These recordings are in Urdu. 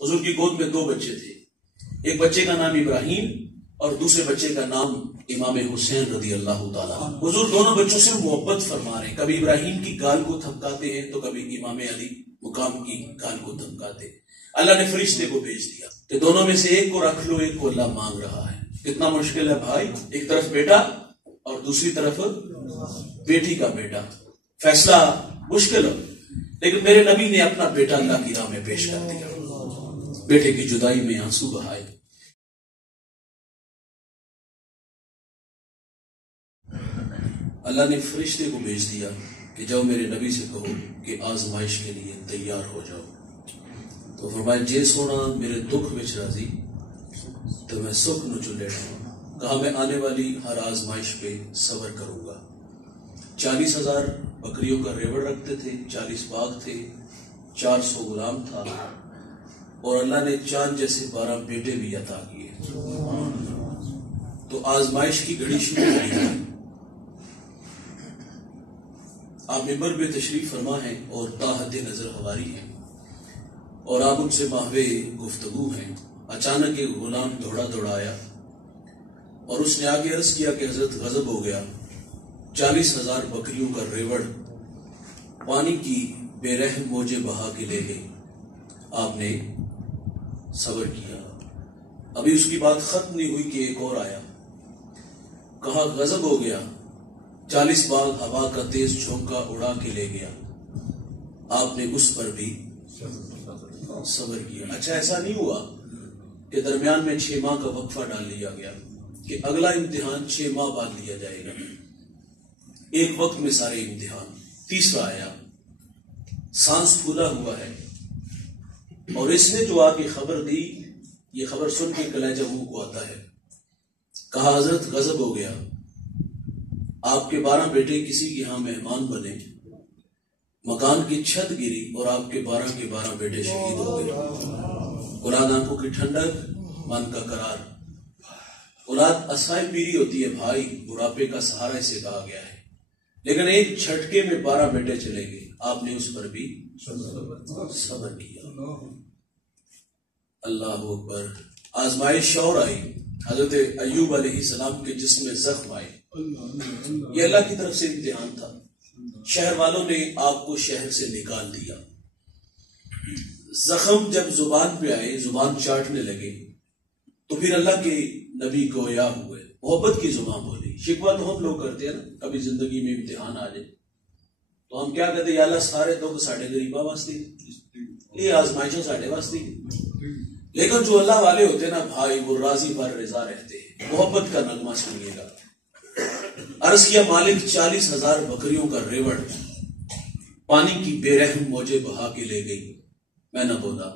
حضور کی گود میں 2 بچے تھے، ایک بچے کا نام ابراہیم اور دوسرے بچے کا نام امام حسین رضی اللہ تعالیٰ عنہ۔ حضور دونوں بچوں سے محبت فرما رہے ہیں، کبھی ابراہیم کی گال کو تھمکاتے ہیں تو کبھی امام علی مقام کی گال کو تھمکاتے۔ اللہ نے فرشتے کو بھیج دیا کہ دونوں میں سے ایک کو رکھ لو، ایک کو اللہ مانگ رہا ہے۔ کتنا مشکل ہے بھائی، ایک طرف بیٹا اور دوسری طرف بیٹی کا بیٹا، فیصلہ مشکل ہو، لیکن میرے نبی نے اپنا بیٹا اللہ کی راہ میں پیش کر دیا، بیٹے کی جدائی میں آنسو بہائے۔ اللہ نے فرشتے کو بھیج دیا کہ جاؤ میرے نبی سے کہو کہ آزمائش کے لیے تیار ہو جاؤ۔ تو فرمایا جے سونا میرے دکھ وچ راضی تو میں سکھ نو چلے رہا، کہا میں آنے والی ہر آزمائش پہ صبر کروں گا۔ 40,000 بکریوں کا ریوڑ رکھتے تھے، 40 باغ تھے، 400 غلام تھا، اور اللہ نے چاند جیسے 12 بیٹے بھی عطا کیے۔ تو آزمائش کی گھڑی شروع ہو گئی۔ آپ ممبر پہ تشریف فرما ہیں اور تا حد نظر ہواری ہیں، اور آپ ان سے ماہوے گفتگو ہیں۔ اچانک ایک غلام دوڑا آیا اور اس نے آگے عرض کیا کہ حضرت غضب ہو گیا، 40,000 بکریوں کا ریوڑ پانی کی بے رحم موجیں بہا کے لے گئی۔ آپ نے صبر کیا، ابھی اس کی بات ختم نہیں ہوئی کہ ایک اور آیا، کہا غضب ہو گیا، 40 باغ ہوا کا تیز جھونکا اڑا کے لے گیا۔ آپ نے اس پر بھی صبر کیا۔ اچھا ایسا نہیں ہوا کہ درمیان میں 6 ماہ کا وقفہ ڈال لیا گیا کہ اگلا امتحان 6 ماہ بعد لیا جائے گا، ایک وقت میں سارے امتحان۔ تیسرا آیا، سانس پھولا ہوا ہے، اور اس نے جو آ کے خبر دی، یہ خبر سن کے کلیجہ منہ کو آتا ہے۔ کہا حضرت غضب ہو گیا، آپ کے 12 بیٹے کسی کے ہاں مہمان بنے، مکان کی چھت گری اور آپ کے 12 کے 12 بیٹے شہید ہو گئے۔ اولاد آنکھوں کی ٹھنڈک، من کا قرار۔ اولاد اسائے پیری ہوتی ہے بھائی، بڑھاپے کا سہارا اسے کہا گیا ہے، لیکن ایک جھٹکے میں 12 بیٹے چلے گئے، آپ نے اس پر بھی صبر کیا۔ اللہ اکبر۔ آزمائش اور آئی، حضرت ایوب علیہ السلام کے جسم میں زخم آئے، یہ اللہ کی طرف سے امتحان تھا۔ شہر والوں نے آپ کو شہر سے نکال دیا۔ زخم جب زبان پہ آئے، زبان چاٹنے لگے، تو پھر اللہ کے نبی کو یا ہوئے، محبت کی زبان بولی۔ شکوہ تو ہم لوگ کرتے ہیں نا، کبھی زندگی میں امتحان آ جائے تو ہم کیا کہتے ہیں، یا اللہ سارے دکھ ساڑھے غریبہ واسطے، یہ آزمائشیں ساڑھے واسطے۔ لیکن جو اللہ والے ہوتے ہیں نا بھائی، وہ راضی بر رضا رہتے ہیں۔ محبت کا نغمہ سنیے گا۔ عرض کیا مالک 40,000 بکریوں کا ریوڑ پانی کی بے رحم موجیں بہا کے لے گئی، میں نہ بولا۔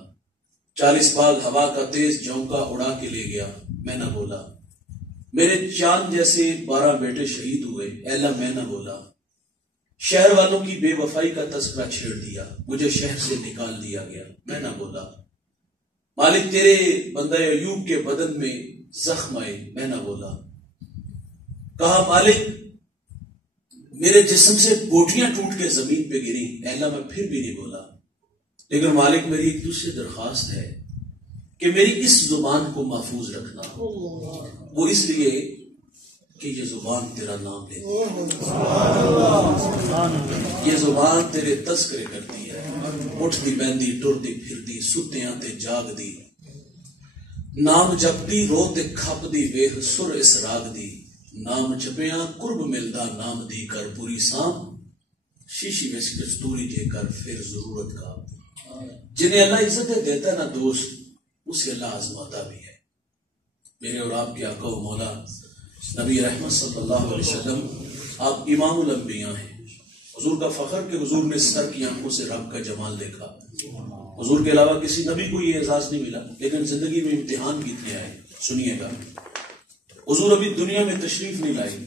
40 باغ ہوا کا تیز جھونکا اڑا کے لے گیا، میں نہ بولا۔ میرے چاند جیسے 12 بیٹے شہید ہوئے، اے اللہ میں نہ بولا۔ شہر والوں کی بے وفائی کا تذکرہ چھیڑ دیا، مجھے شہر سے نکال دیا گیا، میں نہ بولا۔ مالک تیرے بندہ ایوب کے بدن میں زخم آئے، میں نہ بولا۔ کہا مالک میرے جسم سے بوٹیاں ٹوٹ کے زمین پہ گری، اے اللہ میں پھر بھی نہیں بولا۔ لیکن مالک میری ایک دوسری درخواست ہے کہ میری اس زبان کو محفوظ رکھنا، وہ اس لیے کہ یہ زبان تیرا نام لیتی ہے، یہ زبان تیرے تذکرے کرتی ہے، اٹھتی بہندی ٹرتی پھرتی، ستے آتے جاگ دی، نام جپتی روتے کھپ دی، ویخ سر اس راگ دی، نام جپیاں قرب ملدا، نام دی کر پوری سام، شیشی میں کستوری جے کر پھر ضرورت کا۔ جنہیں اللہ عزتیں دیتا ہے نا دوست، اسے اللہ آزماتا بھی ہے۔ میرے اور آپ کے آقا و مولا نبی رحمت صلی اللہ علیہ وسلم، آپ امام الانبیاء ہیں۔ حضور کا فخر کہ حضور نے سر کی آنکھوں سے رب کا جمال دیکھا۔ حضور کے علاوہ کسی نبی کو یہ اعزاز نہیں ملا، لیکن زندگی میں امتحان کتنے آئے سنیے گا۔ حضور ابھی دنیا میں تشریف نہیں لائی،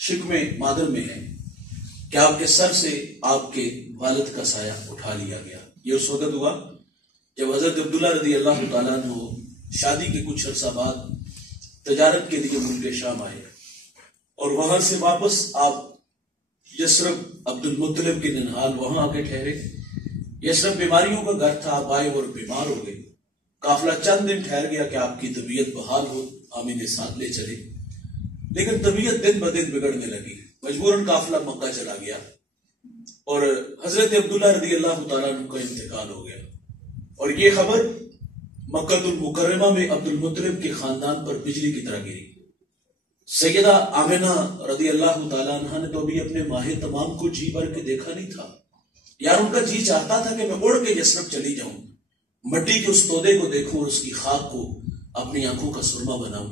شک میں مادر میں ہے کہ آپ کے سر سے آپ کے والد کا سایہ اٹھا لیا گیا۔ یہ اس وقت ہوا جب حضرت عبداللہ رضی اللہ تعالیٰ عنہ شادی کے کچھ عرصہ بعد تجارت کے لیے ملک شام آئے، اور وہاں سے واپس آپ یثرب عبد المطلب کے ننہال وہاں آ کے ٹھہرے۔ یثرب بیماریوں کا گھر تھا، آپ آئے اور بیمار ہو گئے، قافلہ چند دن ٹھہر گیا کہ آپ کی طبیعت بحال ہو، ہم انہیں ساتھ لے چلے، لیکن طبیعت دن بدن بگڑنے لگی، مجبوراً قافلہ مکہ چلا گیا اور حضرت عبداللہ رضی اللہ تعالیٰ عنہ کا انتقال ہو گیا، اور یہ خبر مکہ المکرمہ میں عبد المطلب کے خاندان پر بجلی کی طرح گری۔ سیدہ آمنہ رضی اللہ تعالیٰ عنہ نے تو ابھی اپنے ماہ تمام کو جی بھر کے دیکھا نہیں تھا، یار ان کا جی چاہتا تھا کہ میں اڑ کے یثرب چلی جاؤں، مٹی کے اس تودے کو دیکھوں اور اس کی خاک کو اپنی آنکھوں کا سرما بناؤں،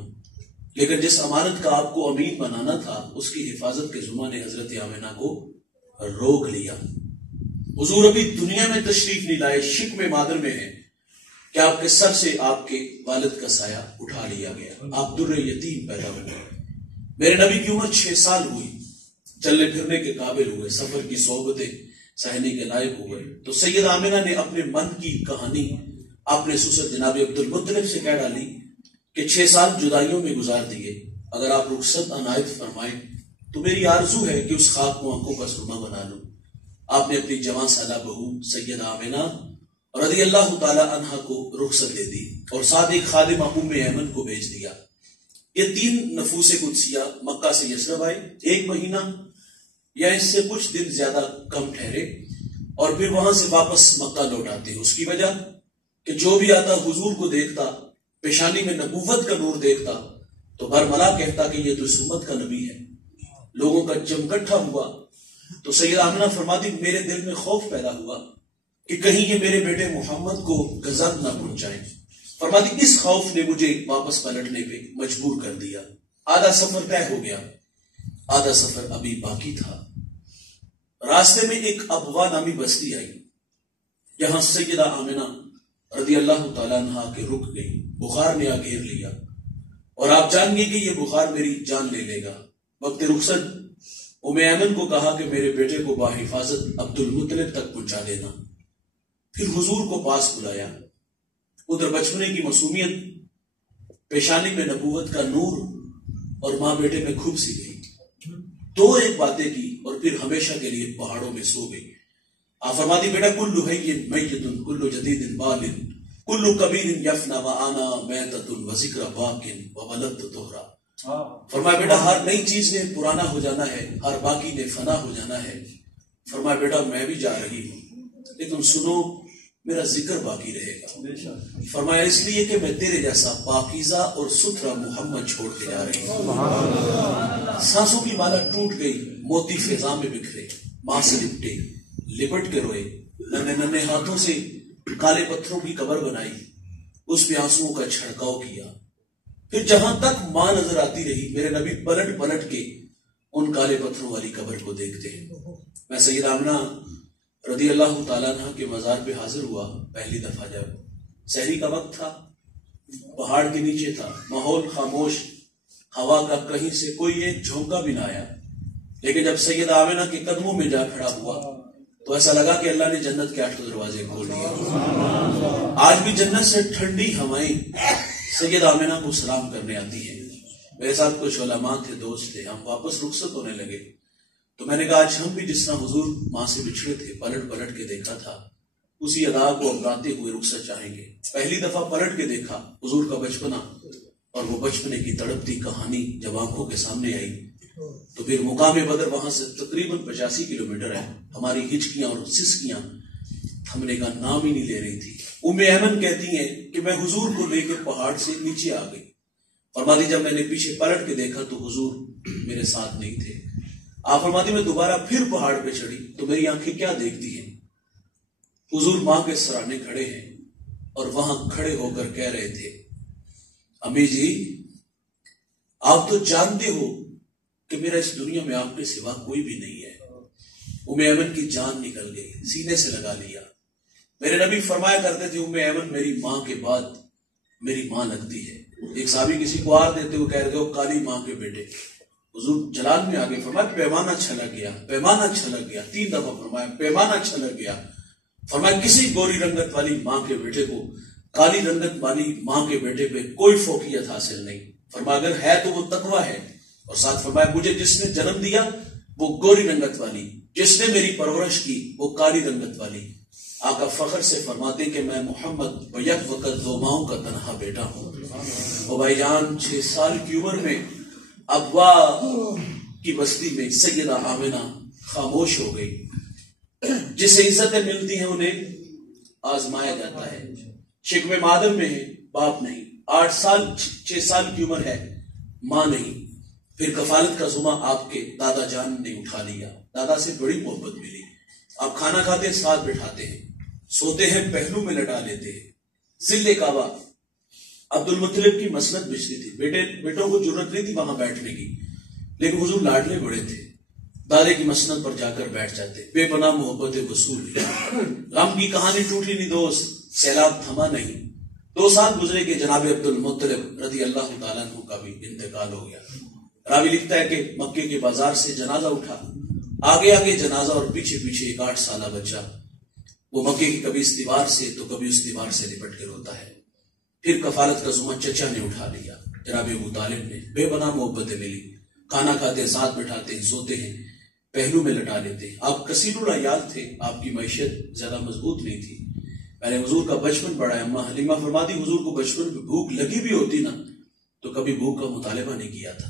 لیکن جس امانت کا آپ کو امین بنانا تھا اس کی حفاظت کے ذمہ نے حضرت آمنہ کو روک لیا۔ حضور ابھی دنیا میں تشریف نہیں لائے، شکم مادر میں ہے کہ آپ کے سر سے آپ کے والد کا سایہ اٹھا لیا گیا، آپ در یتیم پیدا ہوئے۔ میرے نبی کی عمر 6 سال ہوئی، چلنے پھرنے کے قابل ہوئے، سفر کی صحبتیں سہنے کے لائق ہوئے، تو سید آمنہ نے اپنے من کی کہانی اپنے سسر جناب عبد المطلب سے کہہ ڈالی کہ 6 سال جدائیوں میں گزار دیے، اگر آپ رخصت عنایت فرمائیں تو میری آرزو ہے کہ اس خاک کو آنکھوں کا سرما بنا لوں۔ آپ نے اپنی جوان سالہ بہو سیدہ آمنہ رضی اللہ تعالی عنہ کو رخصت دے دی اور ساتھ ایک خادم ام ایمن کو بھیج دیا۔ یہ 3 نفوس قدسیہ مکہ سے یثرب آئے، 1 مہینہ یا اس سے کچھ دن زیادہ کم ٹھہرے اور پھر وہاں سے واپس مکہ لوٹ آتے۔ اس کی وجہ کہ جو بھی آتا حضور کو دیکھتا، پیشانی میں نبوت کا نور دیکھتا تو برملا کہتا کہ یہ تو اس امت کا نبی ہے۔ لوگوں کا جمکٹھا ہوا تو سیدہ آمنہ فرماتی میرے دل میں خوف پیدا ہوا کہ کہیں یہ میرے بیٹے محمد کو غضب نہ پہنچائیں۔ فرماتی اس خوف نے مجھے واپس پلٹنے پہ مجبور کر دیا۔ آدھا سفر طے ہو گیا، آدھا سفر ابھی باقی تھا۔ راستے میں ایک ابوا نامی بستی آئی، یہاں سیدہ آمنہ رضی اللہ تعالیٰ عنہ کے رک گئی، بخار نے آ گھیر لیا اور آپ جان گئی کہ یہ بخار میری جان لے لے گا۔ وقت رخصت ام ایمن کو کہا کہ میرے بیٹے کو باحفاظت عبد المطلب تک پہنچا دینا، پھر حضور کو پاس بلایا۔ ادھر بچپنے کی معصومیت، پیشانی میں نبوت کا نور اور ماں بیٹے میں کھب سی گئی، 2 باتیں کی اور پھر ہمیشہ کے لیے پہاڑوں میں سو گئی۔ آپ فرماتی بیٹا کل حی میت کل جدید بال کل کبیر یفنا وانا میتۃ وذکر باق وولدت طہرا۔ فرمایا بیٹا ہر نئی چیز نے پرانا ہو جانا ہے، ہر باقی نے فنا ہو جانا ہے۔ فرمایا بیٹا میں بھی جا رہی ہوں لیکن سنو میرا ذکر باقی رہے گا۔ فرمایا اس لیے کہ میں تیرے جیسا پاکیزہ اور ستھرا محمد چھوڑ کے جا رہی ہوں۔ سانسوں کی مالا ٹوٹ گئی، موتی فضا میں بکھرے، ماں سے لپٹے، لپٹ کے روئے، ننھے ننھے ہاتھوں سے کالے پتھروں کی قبر بنائی، اس پہ آنسوؤں کا چھڑکاؤ کیا۔ پھر جہاں تک ماں نظر آتی رہی میرے نبی پلٹ پلٹ کے ان کالے پتھروں والی قبر کو دیکھتے ہیں۔ میں سیدہ آمنہ رضی اللہ تعالیٰ عنہ کے مزار پہ حاضر ہوا پہلی دفعہ جب سحری کا وقت تھا، پہاڑ کے نیچے تھا، ماحول خاموش، ہوا کا کہیں سے کوئی ایک جھونکا بھی نہ آیا، لیکن جب سیدہ آمنہ کے قدموں میں جا کھڑا ہوا تو ایسا لگا کہ اللہ نے جنت کے 8 دروازے کھول دیے۔ آج بھی جنت سے ٹھنڈی ہوائیں سیدہ آمنہ کو سلام کرنے آتی ہیں۔ میرے ساتھ کچھ علماء تھے، دوست تھے، ہم واپس رخصت ہونے لگے تو میں نے کہا آج ہم بھی جس طرح حضور ماں سے بچھڑے تھے پلٹ پلٹ کے دیکھا تھا، اسی ادا کو اپناتے ہوئے رخصت چاہیں گے۔ پہلی دفعہ پلٹ کے دیکھا حضور کا بچپنا اور وہ بچپنے کی تڑپتی کہانی جب آنکھوں کے سامنے آئی تو پھر مقام بدر وہاں سے تقریباً 85 کلومیٹر ہے، ہماری ہچکیاں اور سسکیاں تھمنے کا نام ہی نہیں لے رہی تھی۔ ام ایمن کہتی ہیں کہ میں حضور کو لے کے پہاڑ سے نیچے آ گئی، فرماتی جب میں نے پیچھے پلٹ کے دیکھا تو حضور میرے ساتھ نہیں تھے۔ آپ فرماتی میں دوبارہ پھر پہاڑ پہ چڑھی تو میری آنکھیں کیا دیکھتی ہیں، حضور ماں کے سرانے کھڑے ہیں اور وہاں کھڑے ہو کر کہہ رہے تھے امی جی آپ تو جانتے ہو کہ میرا اس دنیا میں آپ کے سوا کوئی بھی نہیں ہے۔ ام ایمن کی جان نکل گئی، سینے سے لگا لیا۔ میرے نبی فرمایا کرتے تھے ام ایمن میری ماں کے بعد میری ماں لگتی ہے۔ ایک صحابی کسی کو آر دیتے ہوئے کہہ رہے ہو کالی ماں کے بیٹے، حضور جلال میں آگے فرمایا پیمانہ چھلک گیا، پیمانہ چھلک گیا، 3 دفعہ فرمایا پیمانہ چھلک گیا۔ فرمایا کسی گوری رنگت والی ماں کے بیٹے کو کالی رنگت والی ماں کے بیٹے پہ کوئی فوقیت حاصل نہیں۔ فرمایا اگر ہے تو وہ تقویٰ ہے، اور ساتھ فرمایا مجھے جس نے جنم دیا وہ گوری رنگت والی، جس نے میری پرورش کی وہ کالی رنگت والی۔ آقا فخر سے فرماتے کہ میں محمد بیک وقت 2 ماہوں کا تنہا بیٹا ہوں. اور بھائی جان 6 سال کی عمر میں ابوا کی بستی میں سیدہ آمنہ خاموش ہو گئی. جسے عزتیں ملتی ہیں انہیں آزمایا جاتا ہے. شکوے مادر میں ہے، باپ نہیں. 6 سال کی عمر ہے، ماں نہیں. پھر کفالت کا ذمہ آپ کے دادا جان نے اٹھا لیا. دادا سے بڑی محبت ملی. آپ کھانا کھاتے ہیں ساتھ بٹھاتے ہیں، سوتے ہیں پہلو میں لٹا لیتے ہیں. ذل کعبہ عبد المطلب کی مسند بچتی تھی. بیٹوں کو ضرورت نہیں تھی وہاں بیٹھنے کی، لیکن حضور لاڈلے بڑے تھے. دادے کی مسند پر جا کر بیٹھ جاتے. بے پناہ محبت وصول. غم کی کہانی ٹوٹی نہیں دوست، سیلاب تھما نہیں. 2 سال گزرے کہ جناب عبد المطلب رضی اللہ تعالیٰ عنہ کا بھی انتقال ہو گیا. راوی لکھتا ہے کہ مکے کے بازار سے جنازہ اٹھا، آگے آگے جنازہ اور پیچھے پیچھے ایک 8 سالہ بچہ. وہ مکے کی کبھی اس دیوار سے تو کبھی اس دیوار سے لپٹ کے روتا ہے. پھر کفالت کا ذمہ چچا نے اٹھا لیا، جناب ابو طالب نے. بے پناہ محبتیں ملی. کھانا کھاتے ہیں ساتھ بٹھاتے ہیں، سوتے ہیں پہلو میں لٹا لیتے ہیں. آپ کثیر العیال تھے، آپ کی معیشت زیادہ مضبوط نہیں تھی. میں نے حضور کا بچپن پڑھا ہے. اماں حلیمہ فرماتی حضور کو بچپن میں بھوک لگی بھی ہوتی نا تو کبھی بھوک کا مطالبہ نہیں کیا تھا.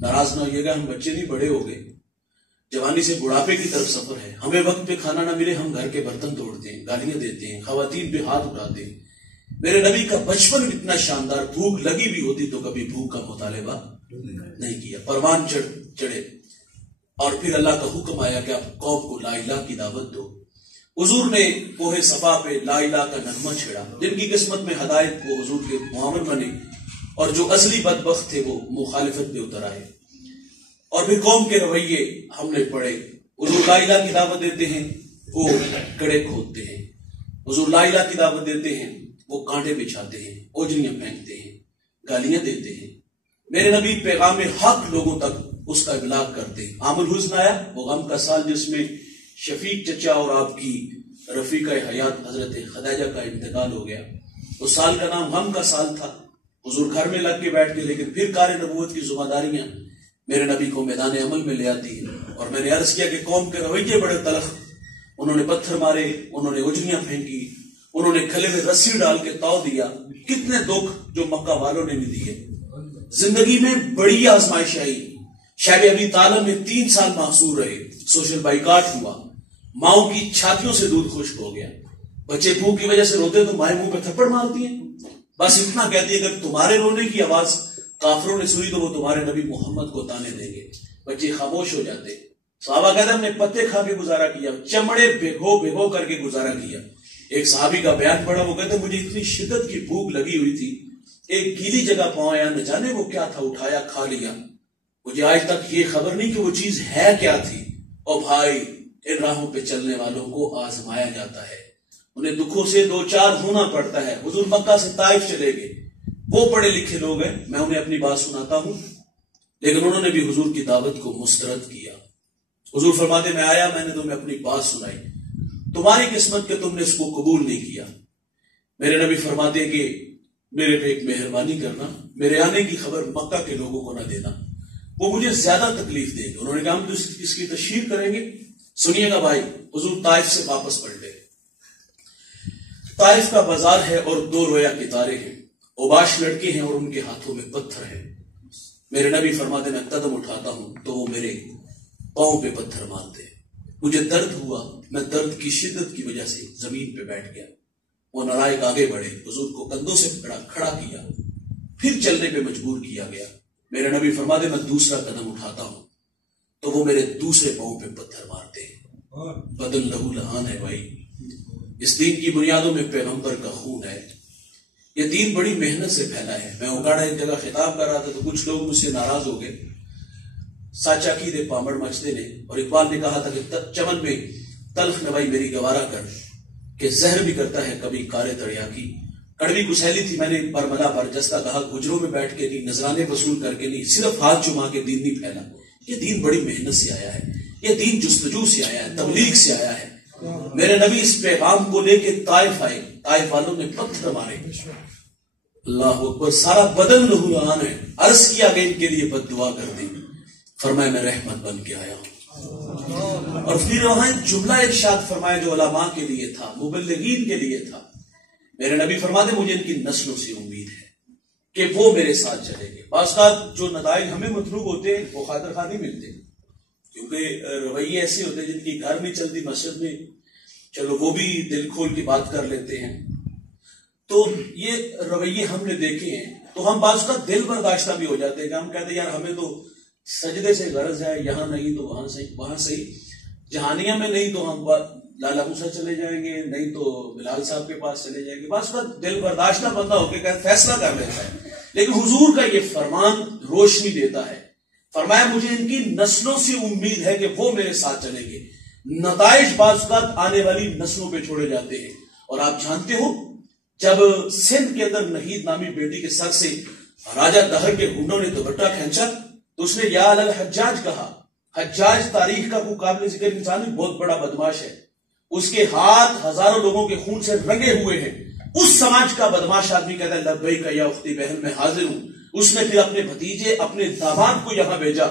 ناراض نہ ہوئیے گا، ہم بچے نہیں بڑے ہو گئے. جوانی سے بڑھاپے کی طرف سفر ہے. ہمیں وقت پہ کھانا نہ ملے ہم گھر کے برتن توڑتے ہیں، گالیاں دیتے ہیں، خواتین پہ ہاتھ اٹھاتے ہیں. میرے نبی کا بچپن اتنا شاندار، بھوک لگی بھی ہوتی تو کبھی بھوک کا مطالبہ نہیں کیا. پروان چڑھے اور پھر اللہ کا حکم آیا کہ آپ قوم کو لا الہ کی دعوت دو. حضور نے کوہ صفا پہ لا الہ کا نغمہ چھیڑا. جن کی قسمت میں ہدایت وہ حضور کے معاون بنے، اور جو اصلی بدبخت تھے وہ مخالفت پہ اتر آئے. اور پھر قوم کے رویے ہم نے پڑھے. حضور لا الہ کی دعوت دیتے ہیں، وہ کڑے کھودتے ہیں. حضور لا الہ کی دعوت دیتے ہیں، وہ کانٹے بچھاتے ہیں، اوجریاں پھینکتے ہیں، گالیاں دیتے ہیں. میرے نبی پیغام حق لوگوں تک اس کا ابلاغ کرتے ہیں. عام الحزن آیا، وہ غم کا سال جس میں شفیق چچا اور آپ کی رفیقہ حیات حضرت خدیجہ کا انتقال ہو گیا. اس سال کا نام غم کا سال تھا. حضور گھر میں لگ کے بیٹھ کے، لیکن پھر کار نبوت کی ذمہ داریاں میرے نبی کو میدان عمل میں لے آتی ہیں. اور میں نے عرض کیا کہ قوم کے رویے بڑے تلخ. انہوں نے پتھر مارے، انہوں نے اجریاں پھینکی، انہوں نے کھلے میں رسی ڈال کے تاؤ دیا. کتنے دکھ جو مکہ والوں نے نہیں دیے. زندگی میں بڑی آزمائش آئی. شیب ابی طالب میں 3 سال محصور رہے. سوشل بائیکاٹ ہوا. ماؤں کی چھاتیوں سے دودھ خشک ہو گیا. بچے بھوک کی وجہ سے روتے تو مائیں منہ پہ تھپڑ مارتی ہیں. بس اتنا کہتی ہے اگر تمہارے رونے کی آواز کافروں نے سنی تو وہ تمہارے نبی محمد کو تانے دیں گے. بچے خاموش ہو جاتے. صحابہ کہتے ہیں ہم نے پتے کھا کے گزارا کیا، چمڑے بھگو کر کے گزارا کیا. ایک صحابی کا بیان پڑا، وہ کہتے ہیں مجھے اتنی شدت کی بھوک لگی ہوئی تھی، ایک گیلی جگہ پاؤں آیا، نہ جانے وہ کیا تھا، اٹھایا کھا لیا. مجھے آج تک یہ خبر نہیں کہ وہ چیز ہے کیا تھی. اور بھائی ان راہوں پہ چلنے والوں کو آزمایا جاتا ہے، انہیں دکھوں سے 2-4 ہونا پڑتا ہے. حضور مکہ سے طائف چلے گئے. وہ پڑھے لکھے لوگ ہیں، میں انہیں اپنی بات سناتا ہوں، لیکن انہوں نے بھی حضور کی دعوت کو مسترد کیا. حضور فرماتے میں آیا، میں نے تمہیں اپنی بات سنائی، تمہاری قسمت کہ تم نے اس کو قبول نہیں کیا. میرے نبی فرماتے کہ میرے پہ ایک مہربانی کرنا، میرے آنے کی خبر مکہ کے لوگوں کو نہ دینا، وہ مجھے زیادہ تکلیف دے گی. انہوں نے کہا ہم تو اس کی تشہیر کریں گے. سنیے گا بھائی، حضور طائف سے واپس پلٹے. طائف کا بازار ہے اور 2 رویا کے تارے ہیں، اوباش لڑکے ہیں اور ان کے ہاتھوں میں پتھر ہیں. میرے نبی فرماتے میں قدم اٹھاتا ہوں تو وہ میرے پاؤں پہ پتھر مارتے. مجھے درد ہوا، میں درد کی شدت کی وجہ سے زمین پہ بیٹھ گیا. وہ نالائق آگے بڑھے، حضور کو کندھوں سے کھڑا کیا، پھر چلنے پہ مجبور کیا گیا. میرے نبی فرماتے میں دوسرا قدم اٹھاتا ہوں تو وہ میرے دوسرے پاؤں پہ پتھر مارتے ہیں. بدل لہو لہان ہے بھائی. اس دین کی بنیادوں میں پیغمبر کا خون ہے. یہ دین بڑی محنت سے پھیلا ہے. میں اکاڑا ایک جگہ خطاب کر رہا تھا تو کچھ لوگ مجھ سے ناراض ہو گئے. ساچا کی دے پامڑ مچتے نے، اور اقبال نے کہا تھا کہ چمن میں تلخ نوائی میری گوارا کر، کہ زہر بھی کرتا ہے کبھی کارے تڑیا کی. کڑوی گسیلی تھی میں نے برملا برجستہ کہا، گجروں میں بیٹھ کے نہیں، نذرانے وصول کر کے نہیں، صرف ہاتھ چما کے دین نہیں پھیلا. یہ دین بڑی محنت سے آیا ہے، یہ دین جستجو سے آیا ہے، تبلیغ سے آیا ہے. میرے نبی اس پیغام کو لے کے طائف آئے، طائف والوں نے پتھر مارے. اللہ اکبر. سارا بدن لہولان ہے. عرض کیا کہ ان کے لیے بد دعا کر دی. فرمایا میں رحمت بن کے آیا ہوں. اور پھر وہاں جملہ ارشاد فرمایا جو علماء کے لیے تھا، مبلغین کے لیے تھا. میرے نبی فرماتے مجھے ان کی نسلوں سے امید ہے کہ وہ میرے ساتھ چلیں گے. بعض کا جو نتائج ہمیں مطلوب ہوتے ہیں وہ خاطر خواہ نہیں ملتے، کیونکہ رویے ایسے ہوتے ہیں جن کی گھر نہیں چلتی مسجد میں، چلو وہ بھی دل کھول کی بات کر لیتے ہیں. تو یہ رویے ہم نے دیکھے ہیں، تو ہم بعض کا دل برداشتہ بھی ہو جاتے ہیں کہ ہم کہتے ہیں یار ہمیں تو سجدے سے غرض ہے، یہاں نہیں تو وہاں صحیح، وہاں صحیح، جہانیہ میں نہیں تو ہم لالا موسیٰ چلے جائیں گے، نہیں تو بلال صاحب کے پاس چلے جائیں گے. بعض کا دل برداشتہ بندہ ہو کے فیصلہ کر لیتا ہے. لیکن حضور کا یہ فرمان روشنی دیتا ہے. فرمایا مجھے ان کی نسلوں سے امید ہے کہ وہ میرے ساتھ چلیں گے. نتائج بعض کا آنے والی نسلوں پہ چھوڑے جاتے ہیں. اور آپ جانتے ہو جب سندھ کے اندر نہید نامی بیٹی کے سر سے راجہ دہر کے گنڈوں نے دوپٹہ کھینچا تو اس نے یا الحجاج کہا. حجاج تاریخ کا کوئی قابل ذکر انسان ہے، بہت بڑا بدماش ہے، اس کے ہاتھ ہزاروں لوگوں کے خون سے رنگے ہوئے ہیں. اس سماج کا بدماش آدمی کہتا ہے لبیک یا اختی بہن میں حاضر ہوں. اس نے پھر اپنے بھتیجے اپنے داماد کو یہاں بھیجا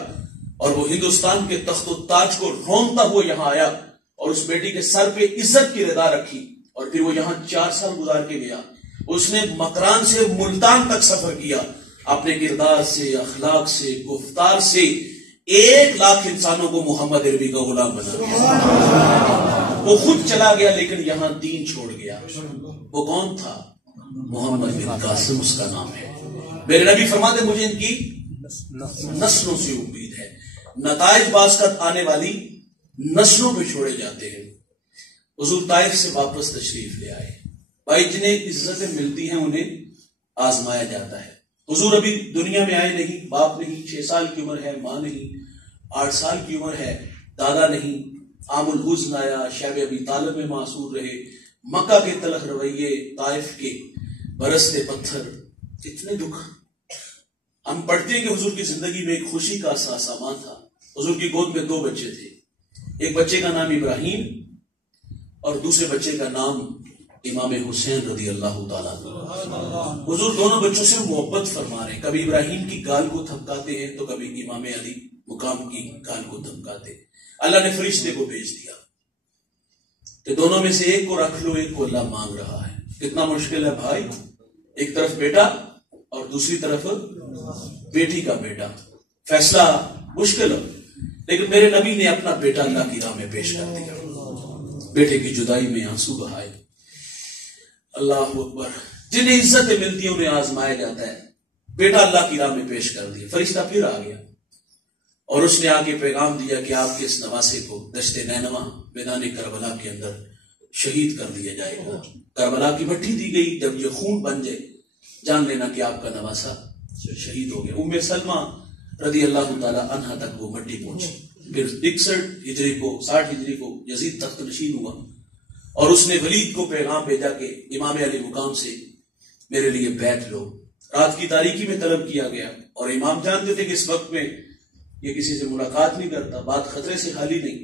اور وہ ہندوستان کے تخت و تاج کو رونتا ہوا یہاں آیا اور اس بیٹی کے سر پہ عزت کی ردا رکھی اور پھر وہ یہاں 4 سال گزار کے گیا. اس نے مکران سے ملتان تک سفر کیا، اپنے کردار سے، اخلاق سے، گفتار سے 1 لاکھ انسانوں کو محمد عربی کا غلام بنا دیا. وہ خود چلا گیا لیکن یہاں دین چھوڑ گیا. وہ کون تھا؟ محمد بن قاسم اس کا نام ہے. میرے نبی فرماتے مجھے ان کی نسلوں سے امید ہے. نتائج بعض کا آنے والی نسلوں پہ چھوڑے جاتے ہیں. حضور طائف سے واپس تشریف لے آئے. بھائی جنہیں عزتیں ملتی ہیں انہیں آزمایا جاتا ہے. حضور ابھی دنیا میں آئے نہیں، باپ نہیں، 6 سال کی عمر ہے، ماں نہیں، 8 سال کی عمر ہے، دادا نہیں. عام الحزن آیا، شیب ابی طالب میں معصور رہے، مکہ کے تلخ رویے، طائف کے برستے پتھر، اتنے دکھ. ہم پڑھتے ہیں کہ حضور کی زندگی میں ایک خوشی کا سامان تھا. حضور کی گود میں 2 بچے تھے. ایک بچے کا نام ابراہیم اور دوسرے بچے کا نام امام حسین رضی اللہ تعالیٰ. حضور دونوں بچوں سے محبت فرما رہے ہیں. کبھی ابراہیم کی گال کو تھمکاتے ہیں تو کبھی امام علی مقام کی گال کو تھمکاتے. اللہ نے فرشتے کو بھیج دیا کہ دونوں میں سے ایک کو رکھ لو، ایک کو اللہ مانگ رہا ہے. کتنا مشکل ہے بھائی، ایک طرف بیٹا اور دوسری طرف بیٹی کا بیٹا. فیصلہ مشکل ہے لیکن میرے نبی نے اپنا بیٹا اللہ کی راہ میں پیش کر دیا. بیٹے کی جدائی میں آنسو بہائے. اللہ اکبر. جنہیں عزتیں ملتی ہیں انہیں آزمایا جاتا ہے. بیٹا اللہ کی راہ میں پیش کر دیا. فرشتہ پھر آ گیا اور اس نے آگے پیغام دیا کہ آپ کے اس نواسے کو دشت نینوا میدان کربلا کے اندر شہید کر دیا جائے گا. کربلا کی مٹی دی گئی. جب یہ خون بن جائے جان لینا کہ آپ کا نواسا شہید ہو گیا. ام سلمہ رضی اللہ تعالی عنہا تک وہ مٹی پہنچی. پھر 61 ہجری کو 60 ہجری کو یزید تخت نشین ہوا اور اس نے ولید کو پیغام بھیجا کہ امام علی مقام سے میرے لیے بیعت لو. رات کی تاریکی میں طلب کیا گیا اور امام جانتے تھے کہ اس وقت میں یہ کسی سے ملاقات نہیں کرتا، بات خطرے سے خالی نہیں.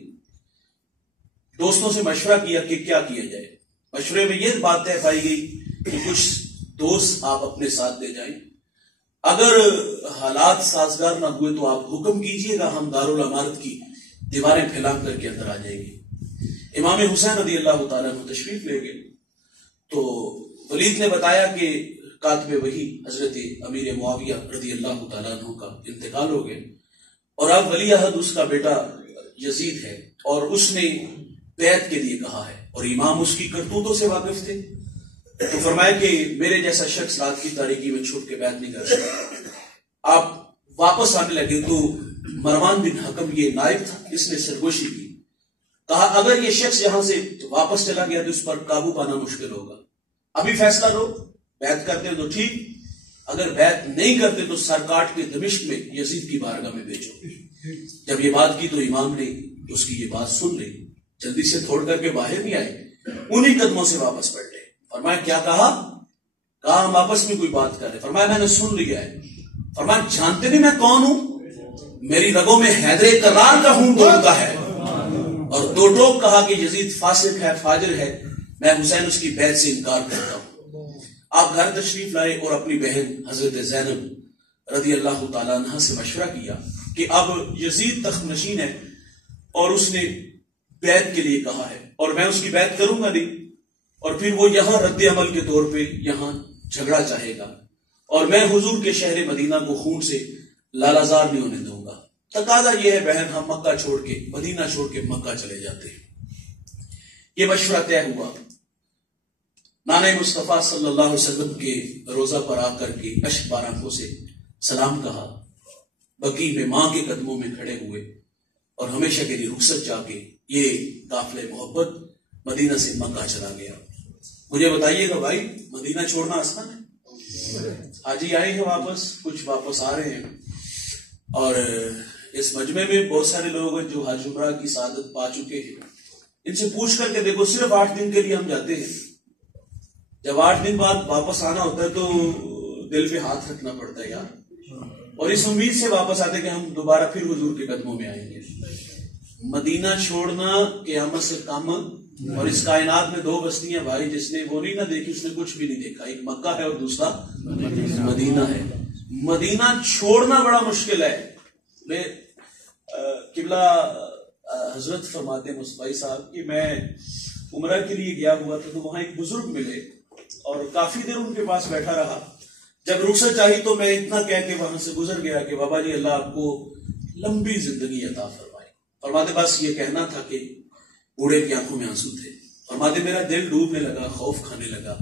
دوستوں سے مشورہ کیا کہ کیا کیا جائے. مشورے میں یہ بات طے پائی گئی کہ کچھ دوست آپ اپنے ساتھ لے جائیں. اگر حالات سازگار نہ ہوئے تو آپ حکم کیجئے گا، ہم دارالعمارت کی دیواریں پھیلا کر کے اندر آ جائیں گے. امام حسین رضی اللہ تعالیٰ عنہ تشریف لے گئے تو ولید نے بتایا کہ کاتب وحی حضرت امیر معاویہ رضی اللہ تعالیٰ عنہ کا انتقال ہو گیا اور اب ولی عہد اس کا بیٹا یزید ہے اور اس نے بیعت کے لیے کہا ہے اور امام اس کی کرتوتوں سے واقف تھے. تو فرمایا کہ میرے جیسا شخص رات کی تاریکی میں چھوٹ کے بیعت نہیں کر سکتا. آپ واپس آنے لگے تو مروان بن حکم یہ نائب تھا، اس نے سرگوشی کی. کہا اگر یہ شخص یہاں سے واپس چلا گیا تو اس پر قابو پانا مشکل ہوگا. ابھی فیصلہ لو، بیعت کرتے تو ٹھیک، اگر بیعت نہیں کرتے تو سر کاٹ کے دمشق میں یزید کی بارگاہ میں بھیجو. جب یہ بات کی تو امام نے اس کی یہ بات سن لی، جلدی سے توڑ کر کے باہر نہیں آئے، انہی قدموں سے واپس پلٹے. فرمایا کیا کہا؟ کہا ہم آپس میں کوئی بات کر رہے. فرمایا میں نے سن لیا ہے. فرمایا جانتے نہیں میں کون ہوں؟ میری رگوں میں حیدر کرار کا خون دوڑتا ہے. اور دو ٹوک کہا کہ یزید فاسق ہے، فاجر ہے، میں حسین اس کی بیعت سے انکار کرتا ہوں. آپ گھر تشریف لائے اور اپنی بہن حضرت زینب رضی اللہ تعالیٰ عنہ سے مشورہ کیا کہ اب یزید تخت نشین ہے اور اس نے بیعت کے لیے کہا ہے اور میں اس کی بیعت کروں گا نہیں، اور پھر وہ یہاں رد عمل کے طور پہ یہاں جھگڑا چاہے گا، اور میں حضور کے شہر مدینہ کو خون سے لالازار نہیں ہونے دوں گا۔ تقاضا یہ ہے بہن، ہم مکہ چھوڑ کے، مدینہ چھوڑ کے مکہ چلے جاتے ہیں۔ یہ مشورہ طے ہوا۔ نانا مصطفیٰ صلی اللہ علیہ وسلم کے روزہ پر آ کر کے اشک بار آنکھوں سے سلام کہا، بقیع میں ماں کے قدموں میں کھڑے ہوئے اور ہمیشہ کے لیے رخصت چاہ کے یہ قافلہ محبت مدینہ سے مکہ چلا گیا۔ مجھے بتائیے گا بھائی، مدینہ چھوڑنا آسان ہے؟ آج ہی آئے ہیں واپس، کچھ واپس آ رہے ہیں، اور اس مجمع میں بہت سارے لوگ ہیں جو حج عمرہ کی سعادت پا چکے ہیں۔ ان سے پوچھ کر کے دیکھو، صرف 8 دن کے لیے ہم جاتے ہیں، جب 8 دن بعد واپس آنا ہوتا ہے تو دل پہ ہاتھ رکھنا پڑتا ہے یار، اور اس امید سے واپس آتے کہ ہم دوبارہ پھر حضور کے قدموں میں آئیں گے۔ مدینہ چھوڑنا قیامت سے کم، اور اس کائنات میں 2 بستیاں بھائی، جس نے وہ نہیں نہ دیکھی اس نے کچھ بھی نہیں دیکھا، ایک مکہ ہے اور دوسرا مدینہ ہے۔ مدینہ چھوڑنا بڑا مشکل ہے۔ میں قبلہ حضرت فرماتے ہیں مصطفی صاحب کہ میں عمرہ کے لیے گیا ہوا تھا، تو وہاں ایک بزرگ ملے اور کافی دیر ان کے پاس بیٹھا رہا۔ جب رخصت چاہی تو میں اتنا کہہ کے وہاں سے گزر گیا کہ بابا جی اللہ آپ کو لمبی زندگی عطا فرمائے۔ فرماتے بس یہ کہنا تھا کہ بوڑھے کی آنکھوں میں آنسو تھے۔ فرماتے میرا دل ڈوبنے لگا، خوف کھانے لگا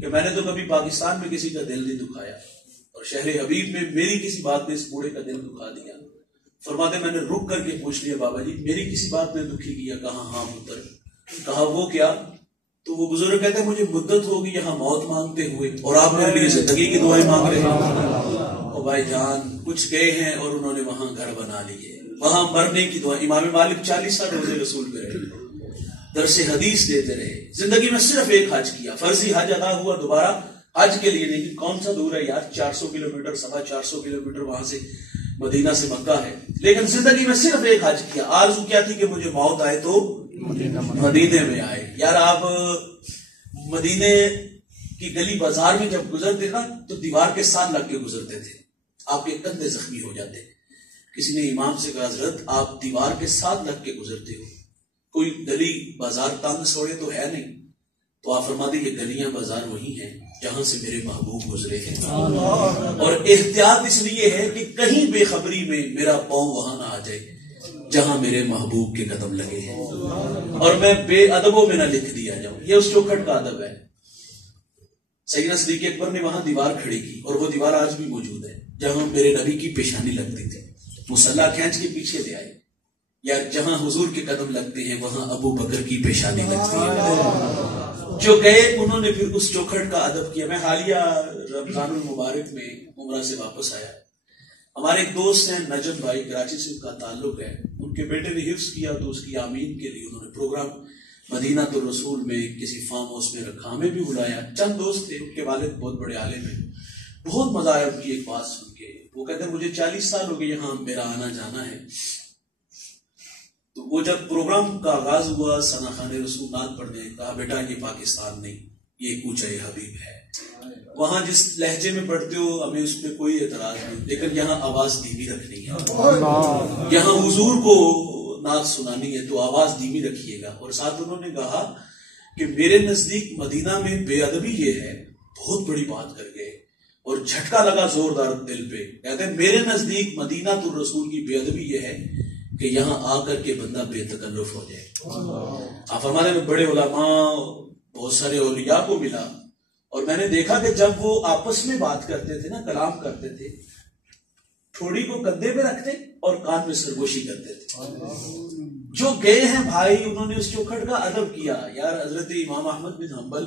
کہ میں نے تو کبھی پاکستان میں کسی کا دل نہیں دکھایا، اور شہر حبیب میں میری کسی بات نے اس بوڑھے کا دل دکھا دیا۔ فرماتے میں نے رک کر کے پوچھ لیا بابا جی میری کسی بات نے دکھی کیا؟ کہا ہاں پتر۔ کہا وہ کیا؟ تو وہ بزرگ کہتے ہیں مجھے مدت ہوگی یہاں موت مانگتے ہوئے، اور آپ میرے لیے زندگی کی دعائیں مانگ رہے ہیں۔ اور بھائی جان کچھ گئے ہیں اور انہوں نے وہاں گھر بنا لیے، وہاں مرنے کی دعا۔ امام مالک 40 سال روزے رسول پہ رہے، درس حدیث دیتے رہے، زندگی میں صرف ایک حج کیا، فرضی حج ادا ہوا، دوبارہ حج کے لیے نہیں۔ کون سا دور ہے یار، 400 کلومیٹر، 450 کلومیٹر وہاں سے مدینہ سے مکہ ہے، لیکن زندگی میں صرف ایک حج کیا۔ آرزو کیا تھی کہ مجھے موت آئے تو مدینے میں آئے۔ یار آپ مدینے کی گلی بازار میں جب گزرتے نا تو دیوار کے ساتھ لگ کے گزرتے تھے، آپ کے کندھے زخمی ہو جاتے۔ کسی نے امام سے کہا حضرت آپ دیوار کے ساتھ لگ کے گزرتے ہو، کوئی گلی بازار تنگ سوڑے تو ہے نہیں؟ تو آپ فرماتے یہ گلیاں بازار وہی ہیں جہاں سے میرے محبوب گزرے ہیں، اور احتیاط اس لیے ہے کہ کہیں بے خبری میں میرا پاؤں وہاں نہ آ جائے جہاں میرے محبوب کے قدم لگے ہیں، اور میں بے ادبوں میں نہ لکھ دیا جاؤں۔ یہ اس چوکھٹ کا ادب ہے۔ سیدنا صدیق اکبر نے وہاں دیوار کھڑی کی، اور وہ دیوار آج بھی موجود ہے جہاں میرے نبی کی پیشانی لگتی تھی۔ مصلی کھینچ کے پیچھے لے آئے، یا جہاں حضور کے قدم لگتے ہیں وہاں ابو بکر کی پیشانی لگتی ہے۔ جو گئے انہوں نے پھر اس چوکھٹ کا ادب کیا۔ میں حالیہ رمضان المبارک میں عمرہ سے واپس آیا، ہمارے ایک دوست ہیں نجم بھائی، کراچی سے ان کا تعلق ہے، ان کے بیٹے نے حفظ کیا تو اس کی آمین کے لیے انہوں نے پروگرام مدینہ الرسول میں کسی فارم ہاؤس میں رکھا، ہمیں بھی بلایا۔ چند دوست تھے، ان کے والد بہت بڑے عالم ہیں، بہت مزہ آیا ان کی ایک بات سن کے۔ وہ کہتے ہیں مجھے 40 سال ہو گئے یہاں میرا آنا جانا ہے۔ تو وہ جب پروگرام کا آغاز ہوا ثنا خان رسول نعت پڑھنے، کہا بیٹا یہ پاکستان نہیں، یہ کوچہ حبیب ہے، وہاں جس لہجے میں پڑھتے ہو ہمیں اس پہ کوئی اعتراض نہیں، لیکن یہاں آواز دھیمی رکھنی ہے، یہاں حضور کو نعت سنانی ہے تو آواز دھیمی رکھیے گا۔ اور ساتھ انہوں نے کہا کہ میرے نزدیک مدینہ میں بے ادبی یہ ہے، بہت بڑی بات کر گئے، اور جھٹکا لگا زوردار دل پہ۔ کہتے ہیں میرے نزدیک مدینہ الرسول کی بے ادبی یہ ہے کہ یہاں آ کر کے بندہ بے تکلف ہو جائے۔ آپ فرماتے ہیں بڑے علماء بہت سارے اولیاء کو ملا، اور میں نے دیکھا کہ جب وہ آپس میں بات کرتے تھے نا، کلام کرتے تھے، ٹھوڑی کو کندھے پہ رکھتے اور کان میں سرگوشی کرتے تھے۔ جو گئے ہیں بھائی انہوں نے اس چوکھٹ کا ادب کیا۔ یار حضرت امام احمد بن حنبل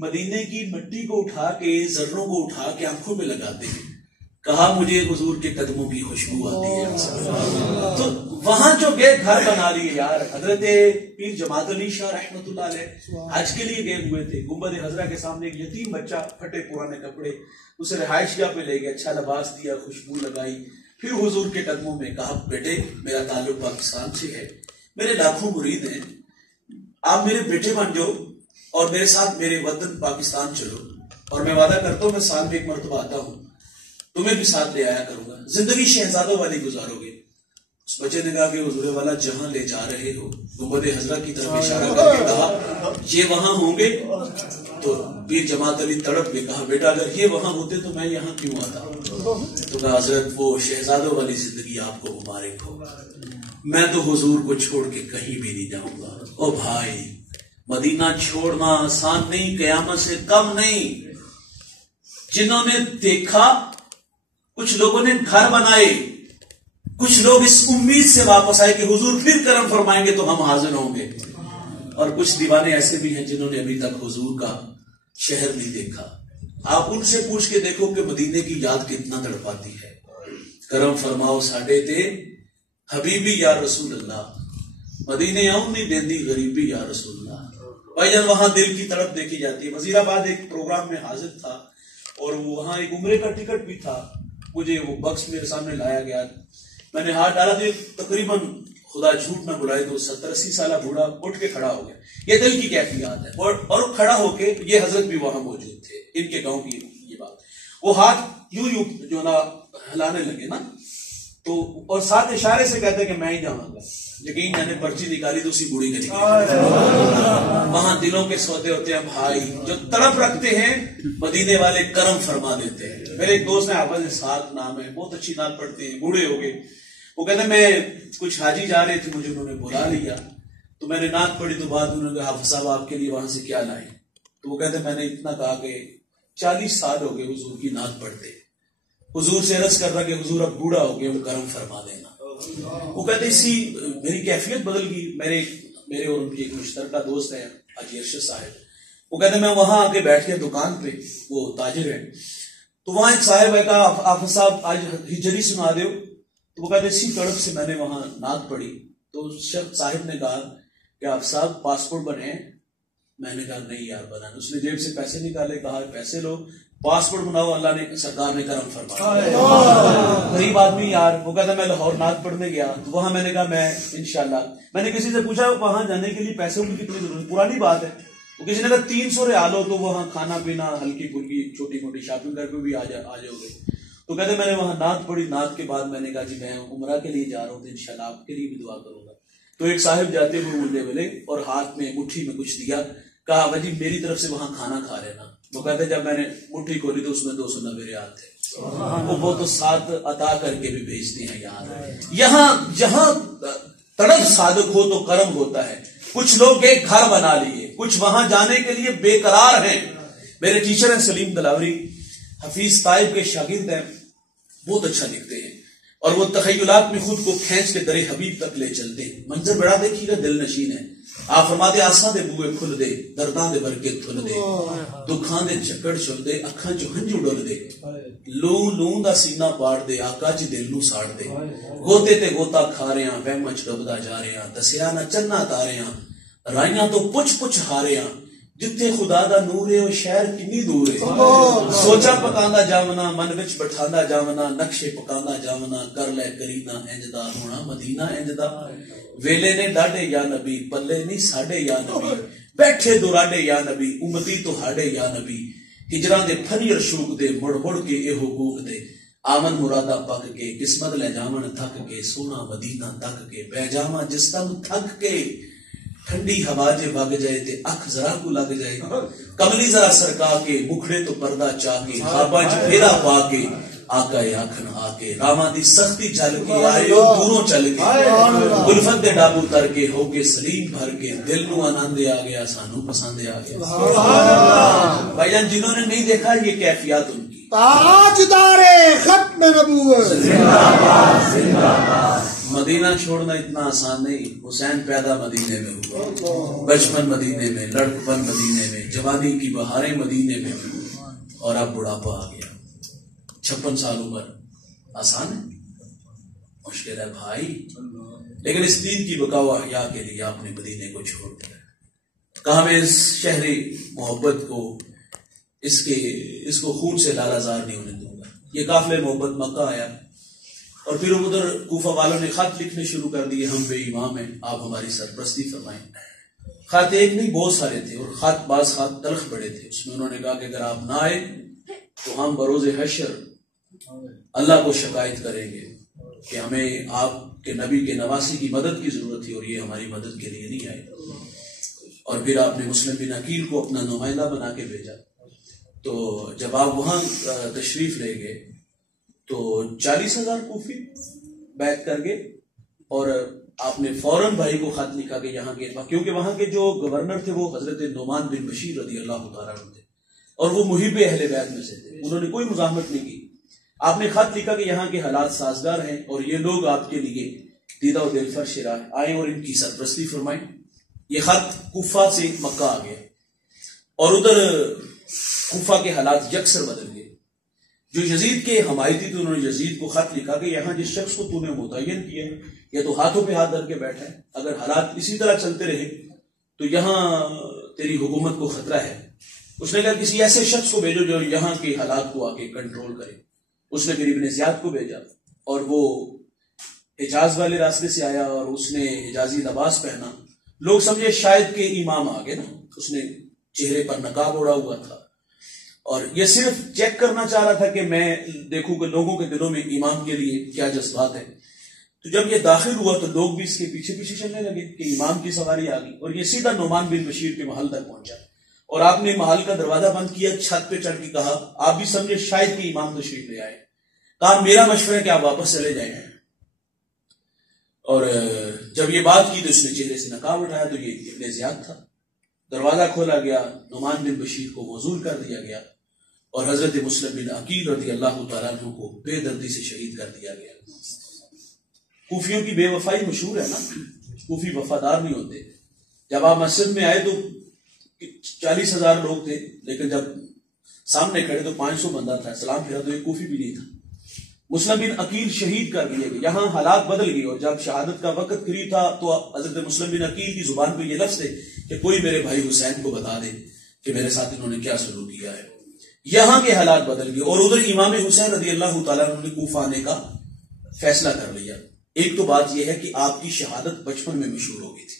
مدینے کی مٹی کو اٹھا کے، ذروں کو اٹھا کے آنکھوں میں لگاتے ہیں، کہا مجھے حضور کے قدموں کی خوشبو آتی ہے۔ تو وہاں جو گئے گھر بنا لیے یار۔ حضرت پیر جماعت علی شاہ رحمۃ اللہ علیہ حج کے لیے گئے ہوئے تھے، گنبد خضرا کے سامنے ایک یتیم بچہ، پھٹے پرانے کپڑے، اسے رہائش گاہ پہ لے گئے، اچھا لباس دیا، خوشبو لگائی، پھر حضور کے قدموں میں کہا بیٹے میرا تعلق پاکستان سے ہے، میرے لاکھوں مرید ہیں، آپ میرے بیٹے بن جاؤ اور میرے ساتھ میرے وطن پاکستان چلو، اور میں وعدہ کرتا ہوں میں سال میں ایک مرتبہ آتا ہوں، تمہیں بھی ساتھ لے آیا کروں گا، زندگی شہزادوں والی گزارو گے۔ اس بچے نے کہا کہ حضور والا جہاں لے جا رہے ہو، گنبد حضرہ کی طرف اشارہ کر کے کہا یہ وہاں ہوں گے؟ تو پیر جماعت علی تڑپ کے کہا بیٹا اگر یہ وہاں ہوتے تو میں یہاں کیوں آتا؟ تو کہا حضرت وہ شہزادوں والی زندگی آپ کو مبارک ہو، میں تو حضور کو چھوڑ کے کہیں بھی نہیں جاؤں گا۔ او بھائی، مدینہ چھوڑنا آسان نہیں، قیامت سے کم نہیں۔ جنہوں نے دیکھا، کچھ لوگوں نے گھر بنائے، کچھ لوگ اس امید سے واپس آئے کہ حضور پھر کرم فرمائیں گے تو ہم حاضر ہوں گے، اور کچھ دیوانے ایسے بھی ہیں جنہوں نے ابھی تک حضور کا شہر نہیں دیکھا۔ آپ ان سے پوچھ کے دیکھو کہ مدینے کی یاد کتنا تڑپاتی ہے۔ کرم فرماؤ ساڈے تے حبیبی یا رسول اللہ، مدینے آؤں نہیں دیندی غریبی یا رسول اللہ۔ بھائی جان وہاں دل کی تڑپ دیکھی جاتی ہے۔ وزیر آباد ایک پروگرام میں حاضر تھا اور وہاں ایک عمرے کا ٹکٹ بھی تھا، مجھے وہ بکس میرے سامنے لایا گیا، میں نے ہاتھ ڈالا تو تقریباً خدا جھوٹ نہ بلائے تو 70-80 سالہ بوڑھا اٹھ کے کھڑا ہو گیا۔ یہ دل کی کیفیات ہے، اور کھڑا ہو کے یہ حضرت بھی وہاں موجود تھے، ان کے گاؤں کی یہ بات، وہ ہاتھ یوں جو نا ہلانے لگے نا، تو اور ساتھ اشارے سے کہتے کہ میں ہی جاؤں گا۔ یقین جانے پرچی نکالی تو اسی بوڑھی کے نکالی۔ وہاں دلوں کے سودے ہوتے ہیں بھائی، جو تڑپ رکھتے ہیں مدینے والے کرم فرما دیتے ہیں۔ میرے ایک دوست ہیں، حافظ اسحاق نام ہے، بہت اچھی نعت پڑھتے ہیں، بوڑھے ہو گئے، وہ کہتے ہیں میں کچھ حاجی جا رہے تھے، مجھے انہوں نے بلا لیا تو میں نے نعت پڑھی، تو بعد انہوں نے کہا حافظ صاحب آپ کے لیے وہاں سے کیا لائے؟ تو وہ کہتے ہیں میں نے اتنا کہا کہ 40 سال ہو گئے حضور کی نعت پڑھتے، حضور سے عرض کر رہا کہ حضور اب بوڑھا ہو گئے، وہ کرم فرما دینا۔ وہ کہتے اسی میری کیفیت بدل گئی۔ میرے اور ان کی ایک مشترکہ دوست ہے حاجی ارشد صاحب، وہ کہتے ہیں میں وہاں آ کے بیٹھ کے دکان پہ، وہ تاجر ہے، تو وہاں ایک صاحب ہے، کہا حافظ صاحب آج ہجری سنا دیو، تو وہ کہتے اسی تڑپ سے میں نے وہاں نعت پڑھی، تو شخص صاحب نے کہا کہ آپ صاحب پاسپورٹ بنے؟ میں نے کہا نہیں یار بنا۔ اس نے جیب سے پیسے نکالے، کہا پیسے لو پاسپورٹ بناؤ، اللہ نے سرکار نے کرم فرمایا۔ غریب آدمی یار، وہ کہتا میں لاہور نعت پڑھنے گیا تو وہاں میں نے کہا میں انشاءاللہ، میں نے کسی سے پوچھا وہاں جانے کے لیے پیسوں کی کتنی ضرورت، پرانی بات ہے، تو کسی نے کہا 300 ریال ہو تو وہاں کھانا پینا ہلکی پھلکی چھوٹی موٹی شاپنگ کر کے بھی آ جاؤ گے۔ تو کہتے میں نے وہاں نعت پڑھی، نعت کے بعد میں نے کہا جی میں عمرہ کے لیے جا رہا ہوں تو انشاءاللہ آپ کے لیے بھی دعا کروں گا۔ تو ایک صاحب جاتے ہوئے ملنے والے اور ہاتھ میں مٹھی میں کچھ دیا، کہا بھائی میری طرف سے وہاں کھانا کھا لینا۔ وہ کہتے جب میں نے مٹھی کھولی تو اس میں 290 ریال تھے، وہ تو ساتھ عطا کر کے بھی بھیجتے ہیں یہاں جہاں تڑپ صادق ہو تو کرم ہوتا ہے۔ کچھ لوگ ایک گھر بنا لیے، کچھ وہاں جانے کے لیے بے قرار ہیں۔ میرے ٹیچر ہیں سلیم دلاوری، حفیظ طائب کے شاگرد ہیں، بہت اچھا لکھتے ہیں اور وہ تخیلات میں خود کو کھینچ کے در حبیب تک لے چلتے ہیں۔ منظر بڑا دیکھیے گا، دل نشین ہے۔ آپ فرماتے آساں دے بوئے کھل دے، درداں دے برکے تھل دے، دکھاں دے چکڑ چھل دے، اکھاں چو ہنجو ڈل دے، لوں دا سینہ پاڑ دے، آقا جی دل نو ساڑ دے، گوتے تے گوتا کھا رہے ہیں، وہم وچ ڈبدا جا رہے ہیں، دسیا نہ چننا تارے ہیں، رائیاں تو پچھ ہارے ہیں، جتھے خدا دا نور ہے وہ شہر کنی دور ہے، سوچا پکاندا جاونا، من وچ بٹھاندا جاونا، نقشے پکاندا جاونا، کر لے کرینا انجدا ہونا مدینہ انجدا، ویلے نے ڈاڈے یا نبی، پلے نہیں ساڈے یا نبی، بیٹھے دوراڈے یا نبی، امتی تو ہاڈے یا نبی، ہجراں دے پھری رشوق دے، مڑ مڑ کے اے حقوق دے، آمن مرادہ پک کے، قسمت لے جاون تھک کے، سونا مدینہ تک کے، بہ جاواں جس تم تھک کے، ٹھنڈی ہوا جے وگ جائے تے اکھ ذرا کو لگ جائے، کملی ذرا سرکا کے، مکھڑے تو پردہ چاہ کے، خواباں چ پھیرا پا کے، آقا آکھن آ کے، راواں دی سختی چل کے، آئے ہو دوروں چل کے، الفت دے ڈابو تر کے، ہو کے سلیم بھر کے، دل نو آنند آ گیا، سانو پسند آ گیا۔ بھائی جان جنہوں نے نہیں دیکھا یہ کیفیات ان کی، تاجدار ختم نبوت، مدینہ چھوڑنا اتنا آسان نہیں۔ حسین پیدا مدینے میں ہوا، بچپن مدینے میں، لڑکپن مدینے میں، جوانی کی بہاریں مدینے میں، اور اب بڑھاپا آ گیا، 56 سال عمر۔ آسان ہے؟ مشکل ہے بھائی، لیکن اس دین کی بقا و احیاء کے لیے آپ نے مدینے کو چھوڑ دیا۔ کہاں میں اس شہری محبت کو اس کو خون سے لالا زار نہیں ہونے دوں گا۔ یہ قافلہ محبت مکہ آیا اور پھر ادھر کوفہ والوں نے خط لکھنے شروع کر دیے، ہم بے امام ہیں، آپ ہماری سرپرستی فرمائیں۔ خط ایک نہیں بہت سارے تھے، اور بعض خط تلخ بڑے تھے۔ اس میں انہوں نے کہا کہ اگر آپ نہ آئے تو ہم بروز حشر اللہ کو شکایت کریں گے کہ ہمیں آپ کہ نبی کے نواسی کی مدد کی ضرورت تھی اور یہ ہماری مدد کے لیے نہیں آئے. اور پھر آپ نے مسلم بن عقیل کو اپنا نمائندہ بنا کے بھیجا. تو جب آپ وہاں تشریف لے گئے تو 40,000 کوفی بیعت کر گئے اور آپ نے فوراً بھائی کو خط لکھا کہ یہاں کے، کیونکہ وہاں کے جو گورنر تھے وہ حضرت نعمان بن بشیر رضی اللہ تعالیٰ عنہ تھے اور وہ محب اہل بیت میں سے تھے. انہوں نے کوئی مزاحمت نہیں کی. آپ نے خط لکھا کہ یہاں کے حالات سازگار ہیں اور یہ لوگ آپ کے لیے دیدہ و دل فرش راہ آئیں اور ان کی سرپرستی فرمائیں. یہ خط کوفہ سے مکہ آ گیا اور ادھر کوفہ کے حالات یکسر بدل گئے. جو یزید کے حمایتی تھے انہوں نے یزید کو خط لکھا کہ یہاں جس شخص کو تو نے متعین کیا ہے یہ تو ہاتھوں پہ ہاتھ دھر کے بیٹھا ہے، اگر حالات اسی طرح چلتے رہے تو یہاں تیری حکومت کو خطرہ ہے. اس نے کہا کسی ایسے شخص کو بھیجو جو یہاں کے حالات کو آ کے کنٹرول کرے. اس نے پھر ابن زیاد کو بھیجا اور وہ حجاز والے راستے سے آیا اور اس نے حجازی لباس پہنا. لوگ سمجھے شاید کہ امام آ گئے نا. اس نے چہرے پر نقاب اوڑا ہوا تھا اور یہ صرف چیک کرنا چاہ رہا تھا کہ میں دیکھوں کہ لوگوں کے دلوں میں امام کے لیے کیا جذبات ہے. تو جب یہ داخل ہوا تو لوگ بھی اس کے پیچھے پیچھے چلنے لگے کہ امام کی سواری آ گئی اور یہ سیدھا نعمان بن بشیر کے محل تک پہنچا اور آپ نے محل کا دروازہ بند کیا، چھت پہ چڑھ کے کہا آپ بھی سمجھے شاید کہ امام تشریف لے آئے. کہا میرا مشورہ ہے کہ آپ واپس چلے جائیں. اور جب یہ بات کی تو اس نے چہرے سے نقاب اٹھایا تو یہ ابن زیاد تھا. دروازہ کھولا گیا، نعمان بن بشیر کو معزول کر دیا گیا اور حضرت مسلم بن عقیل رضی اللہ تعالیٰ عنہ کو بے دردی سے شہید کر دیا گیا. کوفیوں کی بے وفائی مشہور ہے نا، کوفی وفادار نہیں ہوتے. جب آپ مسجد میں آئے تو 40,000 لوگ تھے لیکن جب سامنے کھڑے تو 500 بندہ تھا. سلام پھیرا تو ایک کوفی بھی نہیں تھا. مسلم بن عقیل شہید کر دیے گئے. یہاں حالات بدل گئے اور جب شہادت کا وقت قریب تھا تو حضرت مسلم بن عقیل کی زبان پہ یہ لفظ تھے کہ کوئی میرے بھائی حسین کو بتا دے کہ میرے ساتھ انہوں نے کیا سلوک کیا ہے. یہاں کے حالات بدل گئے اور ادھر امام حسین رضی اللہ تعالیٰ عنہ نے کوفہ آنے کا فیصلہ کر لیا. ایک تو بات یہ ہے کہ آپ کی شہادت بچپن میں مشہور ہو گئی تھی،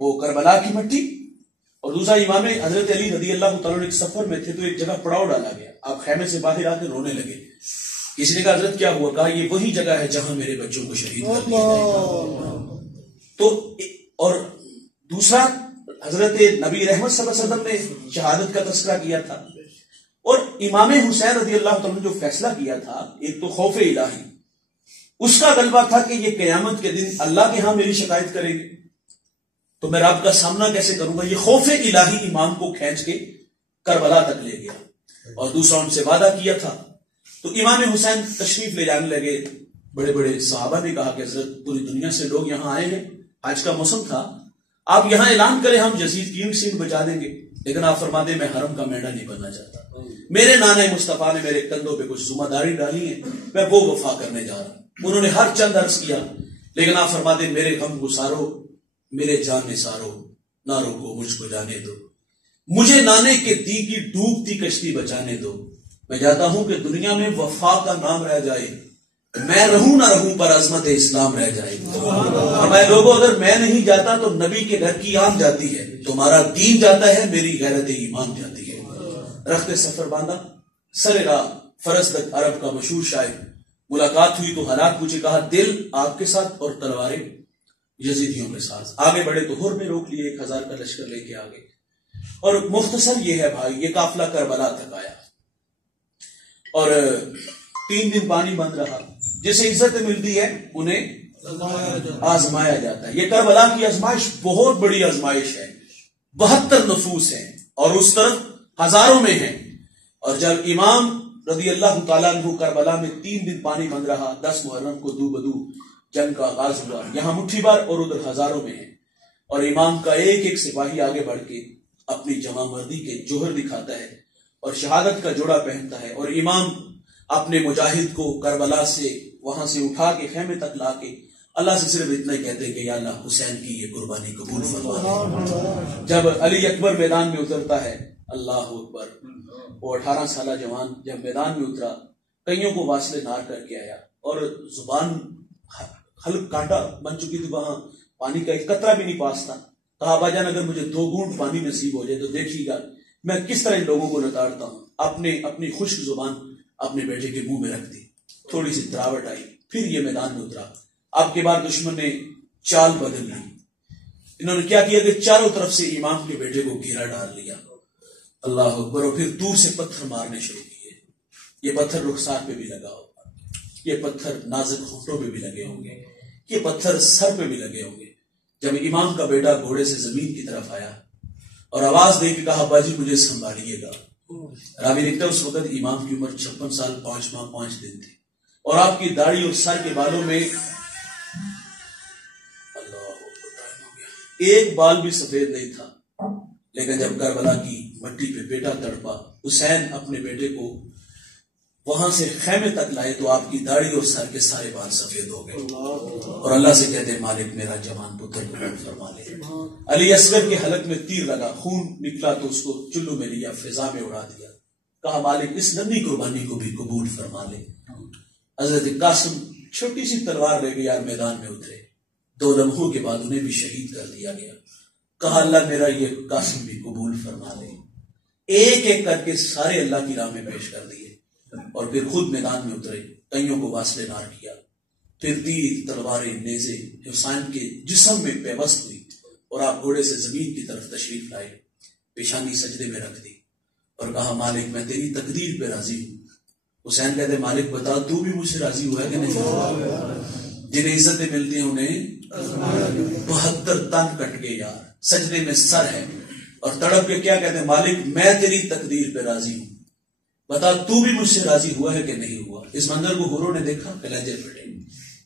وہ کربلا کی مٹی، اور دوسرا امام حضرت علی رضی اللہ تعالیٰ عنہ ایک سفر میں تھے تو ایک جگہ پڑاؤ ڈالا گیا. آپ خیمے سے باہر آ کے رونے لگے. کسی نے کہا حضرت کیا ہوا؟ کہا یہ وہی جگہ ہے جہاں میرے بچوں کو شہید کر دیا گیا. تو اور دوسرا حضرت نبی رحمت صلی اللہ علیہ وسلم نے شہادت کا تذکرہ کیا تھا اور امام حسین رضی اللہ تعالیٰ نے جو فیصلہ کیا تھا ایک تو خوف الہی، اس کا غلبہ تھا کہ یہ قیامت کے دن اللہ کے ہاں میری شکایت کریں گے تو میں رب کا سامنا کیسے کروں گا. یہ خوف الہی امام کو کھینچ کے کربلا تک لے گیا. اور دوسرا ان سے وعدہ کیا تھا تو امام حسین تشریف لے جانے لگے. بڑے بڑے صحابہ نے کہا کہ حضرت پوری دنیا سے لوگ یہاں آئے ہیں، آج کا موسم تھا، آپ یہاں اعلان کریں ہم یزید کی اینٹ سے بچا دیں گے. لیکن آپ فرما دیں میں حرم کا میڈا نہیں بننا چاہتا. میرے نانا مصطفیٰ نے میرے کندھوں پہ کچھ ذمہ داری ڈالی ہے، میں وہ وفا کرنے جا رہا ہوں. انہوں نے ہر چند عرض کیا لیکن آپ فرما دیں میرے غم گسارو، میرے جان نثارو، نہ روکو مجھ کو جانے دو، مجھے نانے کے دی کی ڈوبتی کشتی بچانے دو. میں جاتا ہوں کہ دنیا میں وفا کا نام رہ جائے، میں رہوں نہ رہوں پر عظمت اسلام رہ جائے. اور میں لوگوں اگر میں نہیں جاتا تو نبی کے گھر کی آن جاتی ہے، تمہارا دین جاتا ہے میری غیرت ایمان جاتی ہے. رخت سفر باندھا سر راہ فرس تک عرب کا مشہور شاعر. ملاقات ہوئی تو حالات پوچھے، کہا دل آپ کے ساتھ اور تلواریں یزیدیوں کے ساتھ. آگے بڑھے تو ہر میں روک لیے، 1000 کا لشکر لے کے آگے. اور مختصر یہ ہے بھائی، یہ قافلہ کربلا تک آیا اور 3 دن پانی بند رہا. جسے عزت ملتی ہے انہیں آزمایا جاتا ہے. یہ کربلا کی آزمائش بہت بڑی آزمائش ہے. 72 نفوس ہیں اور اس طرف ہزاروں میں ہیں. اور جب امام رضی اللہ تعالیٰ عنہ کربلا میں 3 دن پانی بند رہا، 10 محرم کو دو بدو جنگ کا آغاز ہوا. یہاں مٹھی بھر اور ادھر ہزاروں میں ہیں اور امام کا ایک ایک سپاہی آگے بڑھ کے اپنی جمع مردی کے جوہر دکھاتا ہے اور شہادت کا جوڑا پہنتا ہے. اور امام اپنے مجاہد کو کربلا سے وہاں سے اٹھا کے خیمے تک لا کے اللہ سے صرف اتنا ہی کہتے ہیں کہ یا اللہ حسین کی یہ قربانی قبول فرما. جب علی اکبر میدان میں اترتا ہے، اللہ اکبر، وہ 18 سالہ جوان جب میدان میں اترا کئیوں کو واصل نار کر کے آیا اور زبان حلق کانٹا بن چکی تھی، وہاں پانی کا ایک قطرہ بھی نہیں پاس تھا. کہا ابا جان اگر مجھے 2 گھونٹ پانی نصیب ہو جائے تو دیکھیے گا میں کس طرح ان لوگوں کو لتاڑتا ہوں. اپنی خشک زبان اپنے بیٹے کے منہ میں رکھ دی. تھوڑی سی تراوٹ آئی، پھر یہ میدان میں اترا. آپ کے بعد دشمن نے چال بدل لی. انہوں نے کیا کیا کہ چاروں طرف سے امام کے بیٹے کو گھیرا ڈال لیا. اللہ اکبر. اور پھر دور سے پتھر مارنے شروع کیے. یہ پتھر رخسار پہ بھی لگا ہوگا, یہ پتھر نازک ہونٹوں پہ بھی لگے ہوں گے, یہ پتھر سر پہ بھی لگے ہوں گے. جب امام کا بیٹا گھوڑے سے زمین کی طرف آیا اور آواز دے کے کہا ابا جی مجھے سنبھالیے گا. راوی لکھتا ہے اس وقت امام کی عمر 56 سال 5 ماہ 5 دن تھی, اور آپ کی داڑھی اور سر کے بالوں میں ایک بال بھی سفید نہیں تھا. لیکن جب کربلا کی مٹی پہ بیٹا تڑپا, حسین اپنے بیٹے کو وہاں سے خیمے تک لائے تو آپ کی داڑھی اور سر کے سارے بال سفید ہو گئے, اور اللہ سے کہتے مالک میرا جوان پتر قبول فرما لے. علی اصغر کے حلق میں تیر لگا, خون نکلا تو اس کو چلو میں لیا, فضا میں اڑا دیا. کہا مالک اس ننھی قربانی کو بھی قبول فرما لے. حضرت قاسم چھوٹی سی تلوار لے کے یار میدان میں اترے, 2 لمحوں کے بعد انہیں بھی شہید کر دیا گیا. کہا اللہ میرا یہ قاسم بھی قبول فرما لے. ایک ایک کر کے سارے اللہ کی راہ میں پیش کر دیے, اور پھر خود میدان میں اترے, کئیوں کو واسطے نار کیا. پھر تیر تلواریں نیزے حسین کے جسم میں پیوست ہوئی, اور آپ گھوڑے سے زمین کی طرف تشریف لائے, پیشانی سجدے میں رکھ دی اور کہا مالک میں تیری تقدیر پہ راضی ہوں. حسین کہتے مالک بتا تو بھی مجھ سے راضی ہوا ہے کہ نہیں؟ جنہیں عزتیں ملتی ہیں انہیں 72 تن کٹ گئے یار, سجدے میں سر ہے, اور تڑپ کے کیا کہتے ہیں مالک میں تیری تقدیر پہ راضی ہوں, بتا تو بھی مجھ سے راضی ہوا ہے کہ نہیں ہوا. اس منظر کو حوروں نے دیکھا, کلیجے پھٹے.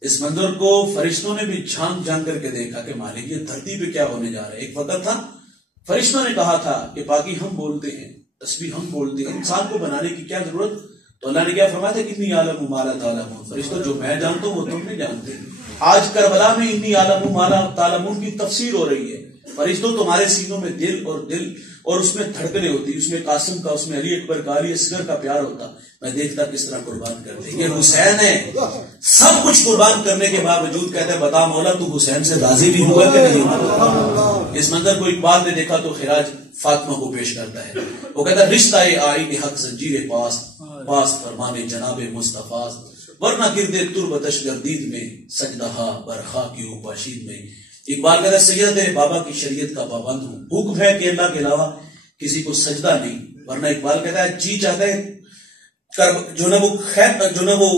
اس منظر کو فرشتوں نے بھی جھانک جھانک کر کے دیکھا کہ مالک یہ دھرتی پہ کیا ہونے جا رہا ہے. ایک وقت تھا فرشتوں نے کہا تھا کہ باقی ہم بولتے ہیں, تسبیح ہم بولتے ہیں, انسان کو بنانے کی کیا ضرورت. تو اللہ نے کیا فرمایا تھا انی عالم ما لا تعلمون, فرشتوں جو میں جانتا ہوں وہ تم نہیں جانتے. آج کربلا میں انی عالم ما لا تعلمون کی تفسیر ہو رہی ہے. فرشتوں تمہارے سینوں میں دل اور اس میں دھڑکنے ہوتی, اس میں قاسم کا, اس میں علی اکبر کا, علی اصغر کا پیار ہوتا. میں دیکھتا کس طرح قربان کرتے. یہ حسین ہے, سب کچھ قربان کرنے کے باوجود کہتے ہیں بتا مولا تو حسین سے راضی بھی ہوا کہ نہیں ہوا. اس منظر کو اقبال نے دیکھا تو خراج فاطمہ کو پیش کرتا ہے. وہ کہتا ہے رشتہ آئین حق زنجیر پاس فرمانے جناب مصطفیٰ, ورنہ گردے تربتش گردید میں سجدہا برخا کی پاشید میں. اقبال کہتا ہے سید بابا کی شریعت کا پابند ہوں, حکم ہے کہ اللہ کے علاوہ کسی کو سجدہ نہیں. ورنہ اقبال کہتا ہے جی چاہتا ہے جو نہ وہ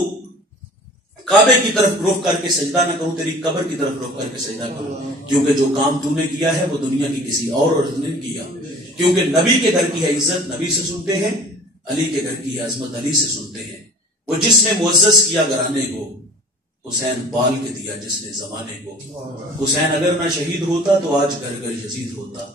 کعبے کی طرف رخ کر کے سجدہ نہ کروں, تیری قبر کی طرف رخ کر کے سجدہ کروں, کیونکہ جو کام تو نے کیا ہے وہ دنیا کی کسی اور عورت نے کیا. کیونکہ نبی کے گھر کی ہے عزت نبی سے سنتے ہیں, علی کے گھر کی عظمت علی سے سنتے ہیں. وہ جس نے معزز کیا گھرانے کو, حسین بال کے دیا جس نے زمانے کو. حسین اگر نہ شہید ہوتا تو آج گھر گھر یزید ہوتا,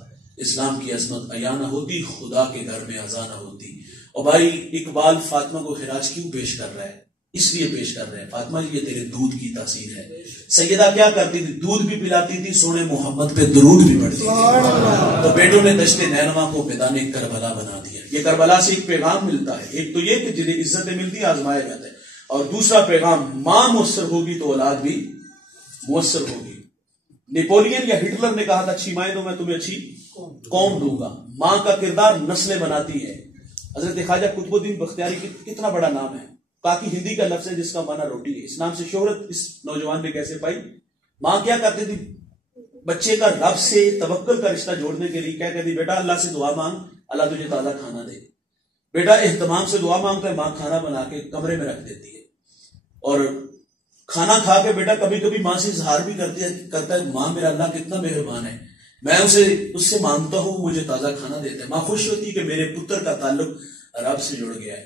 اسلام کی عظمت عیاں نہ ہوتی, خدا کے گھر میں اذان نہ ہوتی. اور بھائی اقبال فاطمہ کو خراج کیوں پیش کر رہا ہے؟ اس لیے پیش کر رہے ہیں فاطمہ یہ تیرے دودھ کی تاثیر ہے. سیدہ کیا کرتی تھی؟ دودھ بھی پلاتی تھی, سونے محمد پہ درود بھی پڑھتی تھی. تو بیٹوں نے دشت نینوا کو میدان کربلا بنا دیا. یہ کربلا سے ایک پیغام ملتا ہے, ایک تو یہ کہ جنہیں عزتیں ملتی ہیں آزمایا جاتا ہے, اور دوسرا پیغام ماں مؤثر ہوگی تو اولاد بھی مؤثر ہوگی. نیپولین یا ہٹلر نے کہا تھا اچھی مائیں دو میں تمہیں اچھی قوم دوں گا. ماں کا کردار نسلیں بناتی ہے. حضرت خواجہ قطب الدین بختیاری کتنا بڑا نام ہے, کاکی ہندی کا لفظ ہے جس کا معنی روٹی ہے. اس نام سے شہرت اس نوجوان نے کیسے پائی؟ ماں کیا کرتی تھی بچے کا رب سے توکل کا رشتہ جوڑنے کے لیے, کیا کہتی بیٹا اللہ سے دعا مانگ اللہ تجھے تازہ کھانا دے. بیٹا اہتمام سے دعا مانگتا ہے, ماں کھانا بنا کے کمرے میں رکھ دیتی ہے, اور کھانا کھا کے بیٹا کبھی کبھی ماں سے اظہار بھی کرتا ہے ماں میرا اللہ کتنا مہربان ہے, میں اس سے مانگتا ہوں مجھے تازہ کھانا دیتا ہے. ماں خوش ہوتی ہے کہ میرے پتر کا تعلق رب سے جڑ گیا ہے.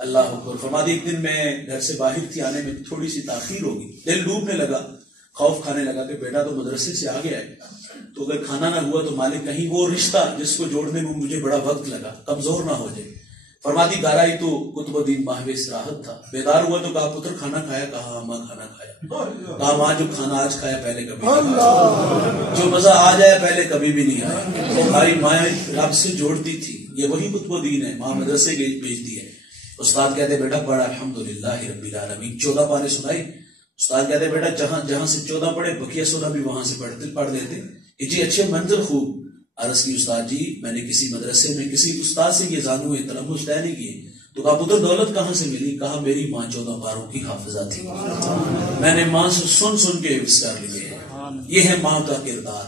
اللہ اکبر. فرماتی ایک دن میں گھر سے باہر تھی, آنے میں تھوڑی سی تاخیر ہوگی, دل ڈوبنے لگا, خوف کھانے لگا کہ بیٹا تو مدرسے سے آ گیا ہے, تو اگر کھانا نہ ہوا تو مالک کہیں وہ رشتہ جس کو جوڑنے میں مجھے بڑا وقت لگا کمزور نہ ہو جائے. فرماتی گھر آئی تو قطب الدین ماہوے استراحت تھا. بیدار ہوا تو کہا پتر کھانا کھایا؟ کہا ماں کھانا کھایا. کہا ماں جو کھانا آج کھایا پہلے کبھی نہیں آیا, جو مزہ آ جائے پہلے کبھی بھی نہیں آیا. تو ہماری ماں رب سے جوڑتی تھی, یہ وہی قطب الدین ہے. ماں مدرسے بھیجتی ہے. استاد کہتے بیٹا پڑھا الحمدللہ رب العالمین, 14 پارے سنائی. استاد کہتے بیٹا جہاں سے 14 پڑھے بقیہ 16 بھی وہاں سے پڑھ دیتے. جی اچھے منظر خوب. عرض کی استاد جی میں نے کسی مدرسے میں کسی استاد سے یہ زانو تلمس طے نہیں کیے, تو کہا پتر دولت کہاں سے ملی؟ کہا میری ماں 14 پاروں کی حافظہ تھی، میں نے ماں سے سن کے حفظ کر لیے ہیں۔ یہ ہے ماں کا کردار،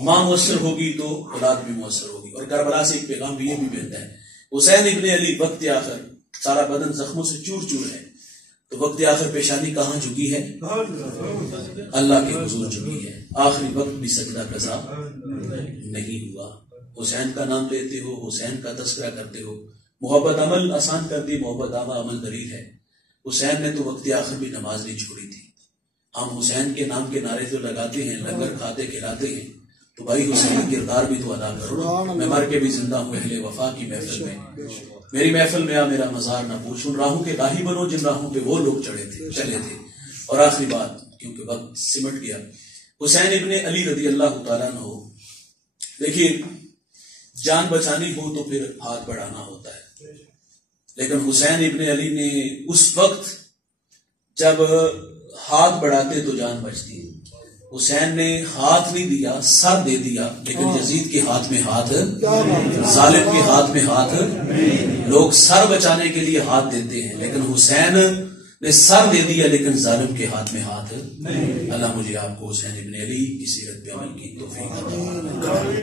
ماں مؤثر ہوگی تو اولاد بھی مؤثر ہوگی۔ اور کربلا سے ایک پیغام بھی یہ بھی ملتا ہے، حسین ابن علی وقت آخر سارا بدن زخموں سے چور چور ہے، تو وقت آخر پیشانی کہاں جھکی ہے؟ اللہ کے حضور جھکی ہے۔ آخری وقت بھی سجدہ قضا نہیں ہوا۔ حسین کا نام لیتے ہو، حسین کا تذکرہ کرتے ہو، محبت عمل آسان کر دی، محبت عمل دلیل ہے۔ حسین نے تو وقت آخر بھی نماز نہیں چھوڑی تھی۔ ہم حسین کے نام کے نعرے تو لگاتے ہیں، لنگر کھاتے کھلاتے ہیں، تو بھائی حسین کردار بھی تو ادا کرو۔ میں مر کے بھی زندہ ہوں اہل وفا کی محفل میں، میری محفل میں آ میرا مزار نہ پوچھ، ان راہوں کے راہی بنو جن راہوں پہ وہ لوگ چلے تھے۔ اور آخری بات، کیونکہ وقت سمٹ گیا، حسین ابن علی رضی اللہ تعالیٰ عنہ، دیکھیے جان بچانی ہو تو پھر ہاتھ بڑھانا ہوتا ہے، لیکن حسین ابن علی نے اس وقت جب ہاتھ بڑھاتے تو جان بچتی، حسین نے ہاتھ نہیں دیا، سر دے دیا، لیکن یزید کے ہاتھ میں ہاتھ، ظالم کے ہاتھ میں ہاتھ۔ لوگ سر بچانے کے لیے ہاتھ دیتے ہیں، لیکن حسین نے سر دے دیا لیکن ظالم کے ہاتھ میں ہاتھ۔ اللہ مجھے آپ کو حسین ابن علی کی سیرت پہ عمل کی توفیق عطا فرمائے۔